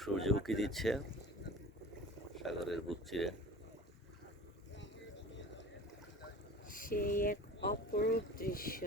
সূর্য উঁকি দিচ্ছে সাগরের বুক চিরে। সেই এক অপরূপ দৃশ্য।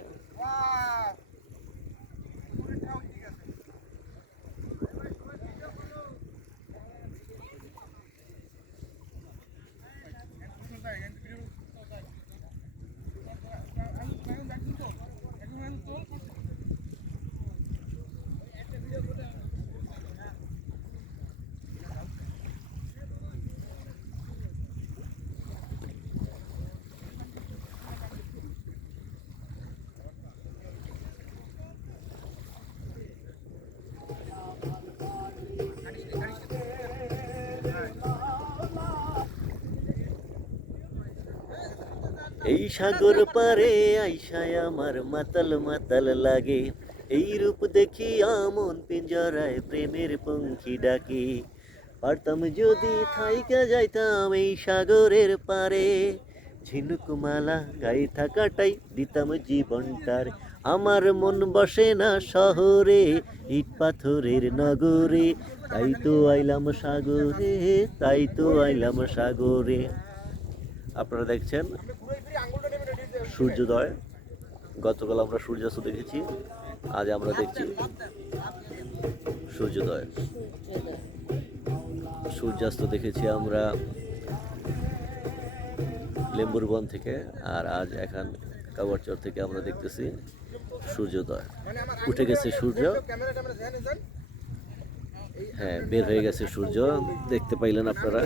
এই সাগর পারে আইসায় আমার মাতাল মাতাল লাগে, এই রূপ দেখি আমন পিঞ্জরায় প্রেমের পঙ্খী ডাকে। পারতাম যদি থাইকা যাইতাম এই সাগরের পারে, ঝিনুকমালা গায়ে থাকাটাই দিতাম জীবনটার। আমার মন বসে না শহরে, ইট পাথরের নগরে, তাই তো আইলাম সাগরে, তাই তো আইলাম সাগরে। আপনারা দেখছেন সূর্যোদয়। গতকাল আমরা সূর্যাস্ত দেখেছি, আজ আমরা দেখছি সূর্যোদয়। সূর্যাস্ত দেখেছি আমরা লেম্বুর বন থেকে, আর আজ এখন কাবারচর থেকে আমরা দেখতেছি সূর্যোদয়। উঠে গেছে সূর্য, হ্যাঁ বের হয়ে গেছে সূর্য, দেখতে পাইলেন আপনারা।